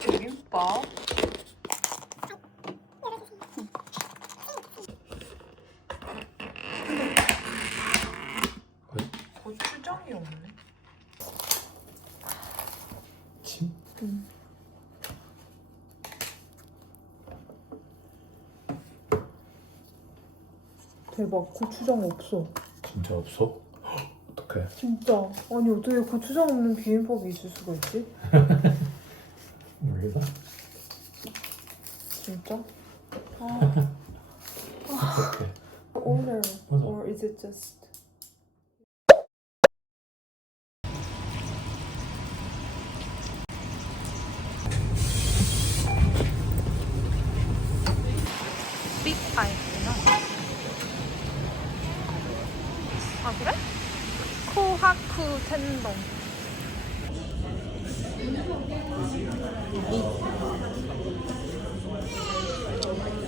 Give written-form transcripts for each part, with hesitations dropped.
비빔밥. 고추장이 없네. 침? 대박, 고추장 없어. 진짜 없어? 어떡해. 진짜. 아니 어떻게 고추장 없는 비빔밥이 있을 수가 있지? 모르겠다. 진짜? 아. 어떡해. Order 맞아. or is it just? 빅 아이구나. 아 그래? 코하쿠 텐동.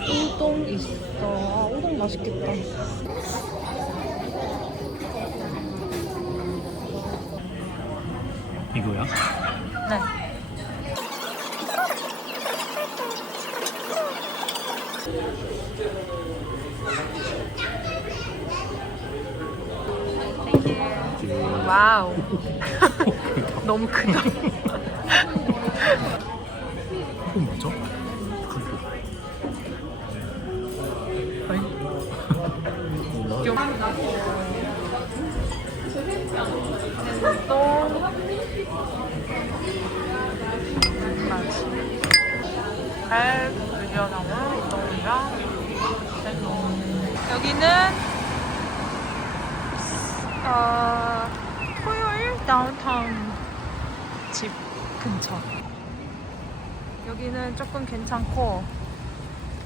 우동 있어. 아, 우동 맛있겠다. 이거야? 네. 와우. 너무 크다. 이건 뭐죠? 좀. 잘 그려나온 우동이랑 여기는 토요일 다운타운 집 근처. 여기는 조금 괜찮고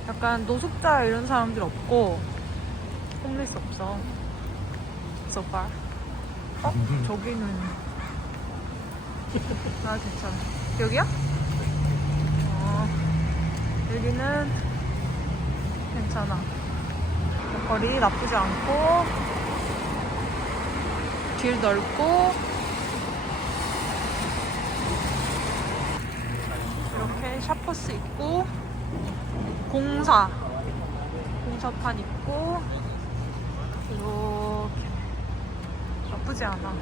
약간 노숙자 이런 사람들 없고 홈리스 없어. So far. 저기는 아 괜찮아. 여기야? 여기는 괜찮아. 거리 나쁘지 않고 길 넓고 이렇게 샤퍼스 있고 공사판 있고 이렇게 나쁘지 않아.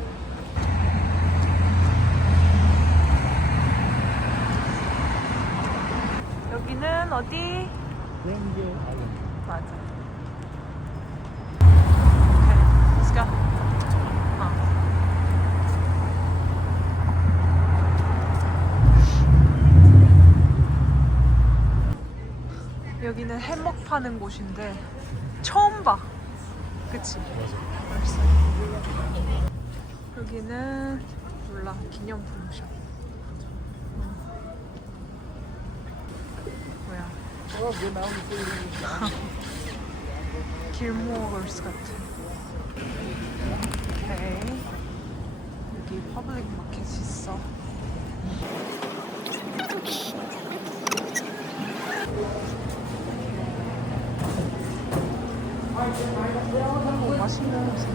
여기는 어디? 맞아. 오케이, let's go. 여기는 해먹 파는 곳인데 처음 봐. 그치? 맞아. 벌써. 여기는 몰라, 기념품샵. 뭐야? 길모어걸스 같아. 오케이. 여기 퍼블릭 마켓 있어. 오, 맛있는 냄새.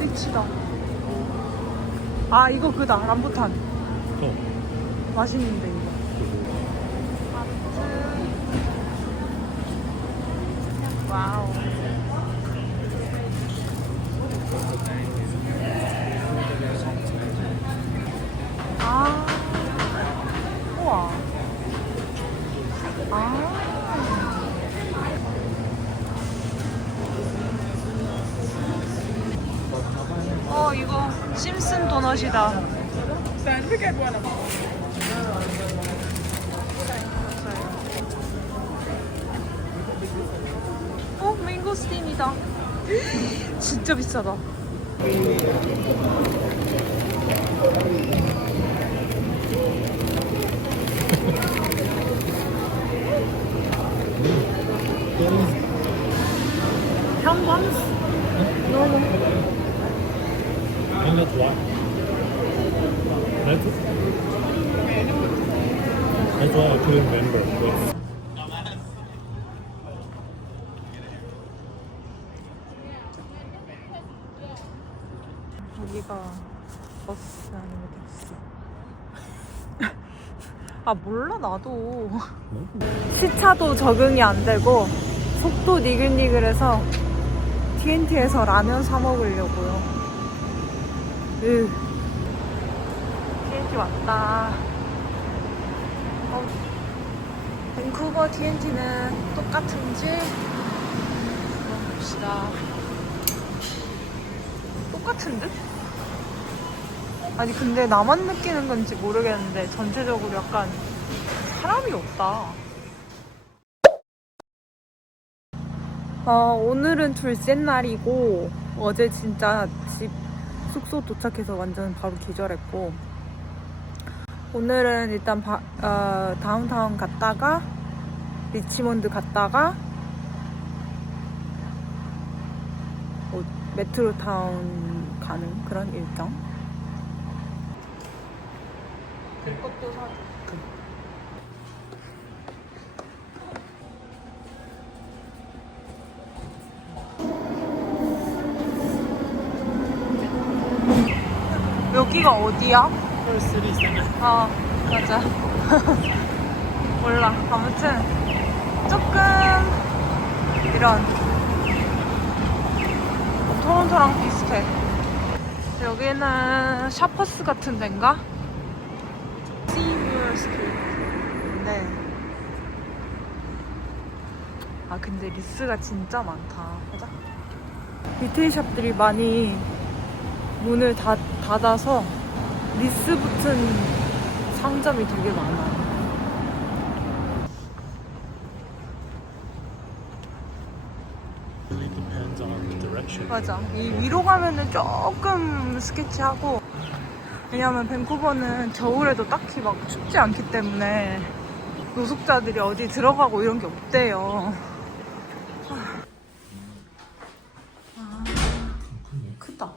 리치다. 아, 이거 그다. 람부탄. 맛있는데, 이거. 와우. 아. 우와. 아. 이거 심슨 도넛이다. 맹고스틴이다. 진짜 비싸다. That's why I couldn't remember. Wait. 여기가 버스 아니면 택시. 아 몰라 나도. 시차도 적응이 안 되고 속도 니글니글해서 TNT에서 라면 사 먹으려고요. TNT 왔다. 밴쿠버 TNT는 똑같은지 한번 봅시다. 똑같은 듯? 아니 근데 나만 느끼는 건지 모르겠는데 전체적으로 약간 사람이 없다. 오늘은 둘째 날이고 어제 진짜 숙소 도착해서 완전 바로 기절했고 오늘은 일단 다운타운 갔다가 리치몬드 갔다가 메트로타운 가는 그런 일정. 내 것도 사줘. 여기가 어디야? 아 맞아. 몰라. 아무튼 조금 이런 토론토랑 비슷해. 여기는 샤퍼스 같은 데인가? 시뮤얼 스트리트인데 아 근데 리스가 진짜 많다. 가자. 리테일 샵들이 많이 문을 닫아서 리스 붙은 상점이 되게 많아. 맞아. 이 위로 가면은 조금 스케치하고 왜냐면 밴쿠버는 겨울에도 딱히 막 춥지 않기 때문에 노숙자들이 어디 들어가고 이런 게 없대요. 크다.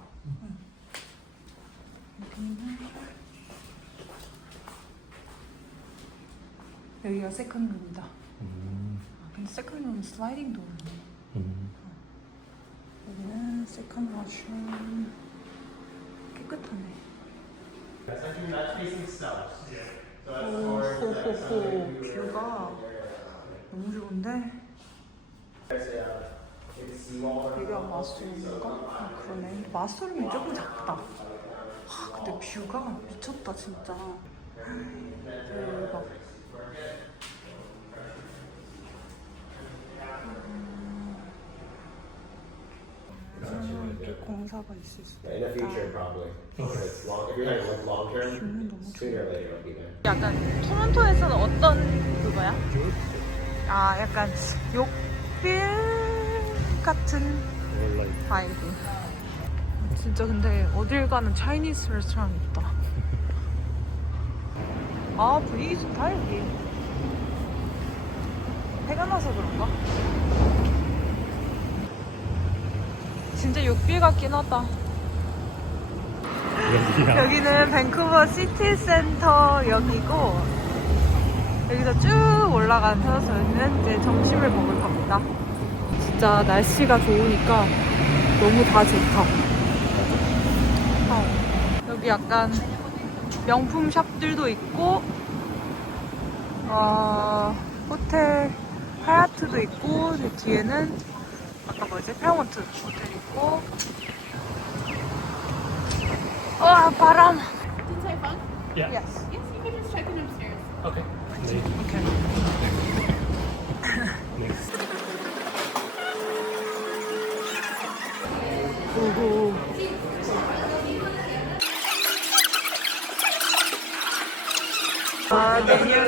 여기가 세컨룸이다. 근데 세컨룸은 슬라이딩 도어네. 여기는 세컨 워룸. 깨끗하네. 오호호호. 뷰가 너무 좋은데? 여기가 마스터룸인가? 아 그러네. 마스터룸이 조금 작다. 근데 뷰가 미쳤다 진짜. 대박. 이렇게 공사가 있을 수도 In the future, 있다. probably. It's long, if you're gonna live long term, 뷰는 너무 좋아. sooner or later it'll be there. 약간 토론토에서는 어떤 그거야? 아 약간 욕빌 같은 바이브. 진짜 근데 어딜 가는 차이니스 레스토랑이 있다. 아 분위기 좋다 여기. 해가 나서 그런가? 진짜 욕빌 같긴 하다. 여기는 밴쿠버 시티센터역이고 여기서 쭉 올라가서 저희는 이제 점심을 먹을 겁니다. 진짜 날씨가 좋으니까 너무 다 좋다. 여기 약간 명품 샵들도 있고 호텔 하얏트도 있고 그 뒤에는 아까 뭐지? 페어몬트 호텔 있고 와 바람. Didn't say fun? Yeah. Yes. Yes, you can just check in upstairs. Okay. Okay. 오호. 메뉴는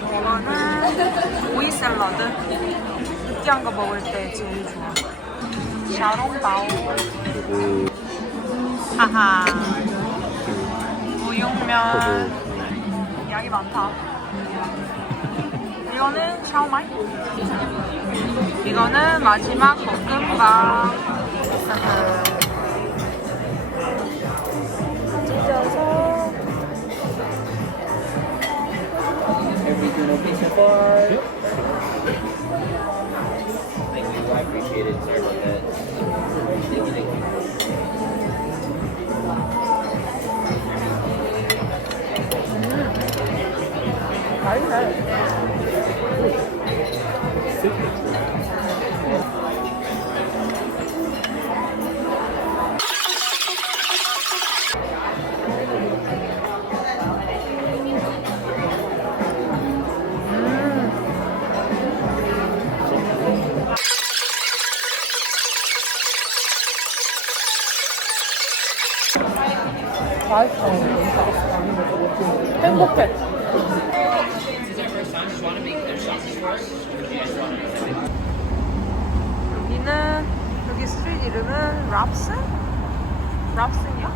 이거는 오이 샐러드. 느끼한 거 먹을 때 제일 좋아. 샤롱바오. 하하. 우육면. 양이 많다. 이거는 샤오마이. 이거는 마지막 볶음밥. 찢어서. Everything okay so far? Yep. Thank you, I appreciate it. Sorry about that. Thank you, thank you. 맛있어. 행복해. 여기는 여기 스트리트 이름은 랍슨? 랍슨이야?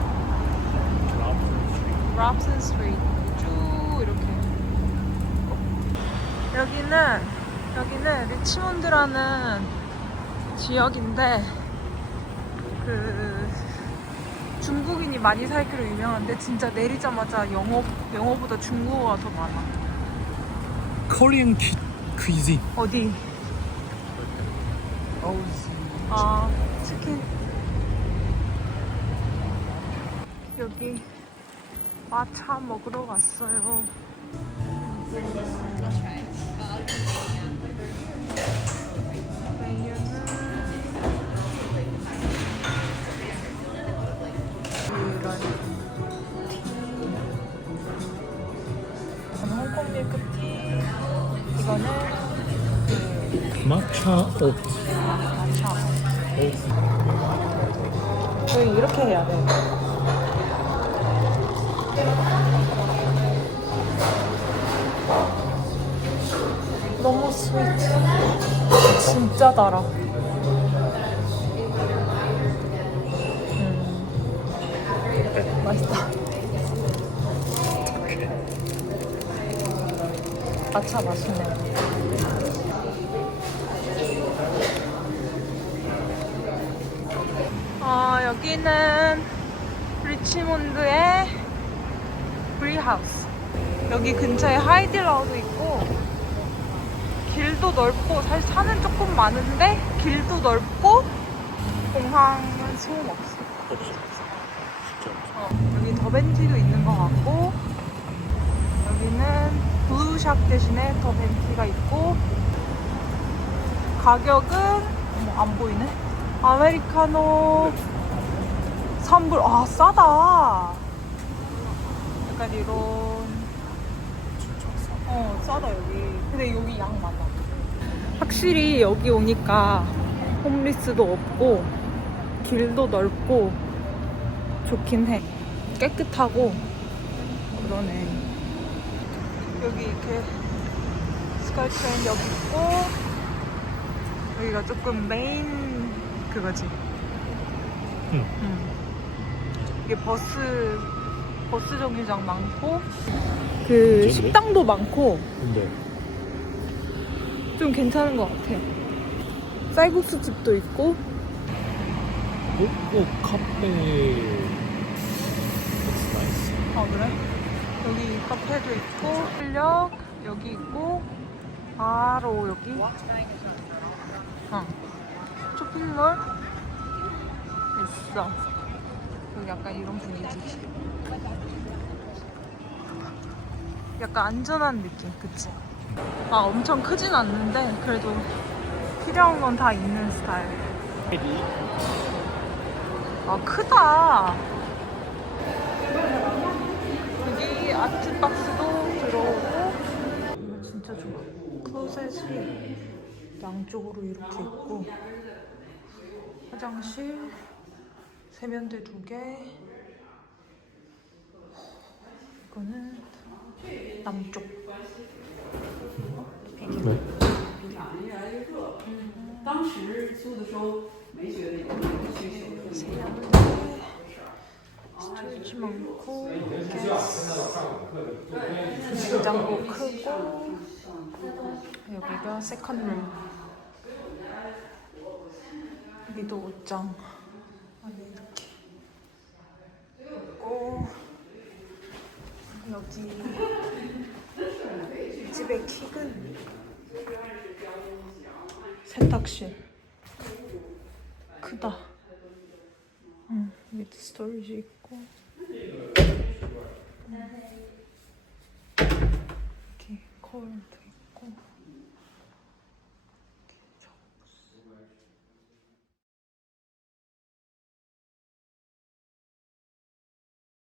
랍슨 스트리트 쭉 이렇게. 여기는 리치몬드라는 지역인데 그 중국인이 많이 살기로 유명한데 진짜 내리자마자 영어보다 중국어가 더 많아. Korean cuisine. 어디? 아, 치킨. 여기 마차 먹으러 왔어요. 이거는 홍콩 밀크티. 이거는 Matcha oat. 마차. 여기 이렇게 해야 돼. 너무 스위트. 진짜 달아. 맛있다. 마차 맛있네. 여기는 리치몬드의 브리하우스. 여기 근처에 하이딜라우도 있고 길도 넓고 사실 차는 조금 많은데 길도 넓고 공항은 소음 없어. 여기 더벤티도 있는 것 같고 여기는 블루샥 대신에 더벤티가 있고 가격은 안 보이네. 아메리카노 3불. 아 싸다. 약간 이런 싸다 여기. 근데 여기 양 많아. 확실히 여기 오니까 홈리스도 없고 길도 넓고 좋긴 해. 깨끗하고 그러네. 여기 이렇게 스카이트레인 여기 있고 여기가 조금 메인 그거지. 이게 버스 정류장 많고 그 식당도 많고 근데 좀 괜찮은 것 같아. 쌀국수 집도 있고. 카페. It's nice. 그래? 여기 카페도 있고 실력 여기 있고 바로 여기 쇼핑몰 있어. 여기 약간 이런 분위기지. 약간 안전한 느낌, 그치? 엄청 크진 않는데 그래도 필요한 건 다 있는 스타일. 크다. 여기 아트박스도 들어오고. 진짜 좋아. 클로셋이 양쪽으로 이렇게 있고 화장실 세면대 2개. 이거는 남쪽. 네. 세면대. 스토리지 많고 냉장고 크고 여기가 세컨룸. 여기도 옷장 이렇게 있고 여기 이 집의 킥은 세탁실 크다. 밑에 스토리지 있고 이렇게 콜드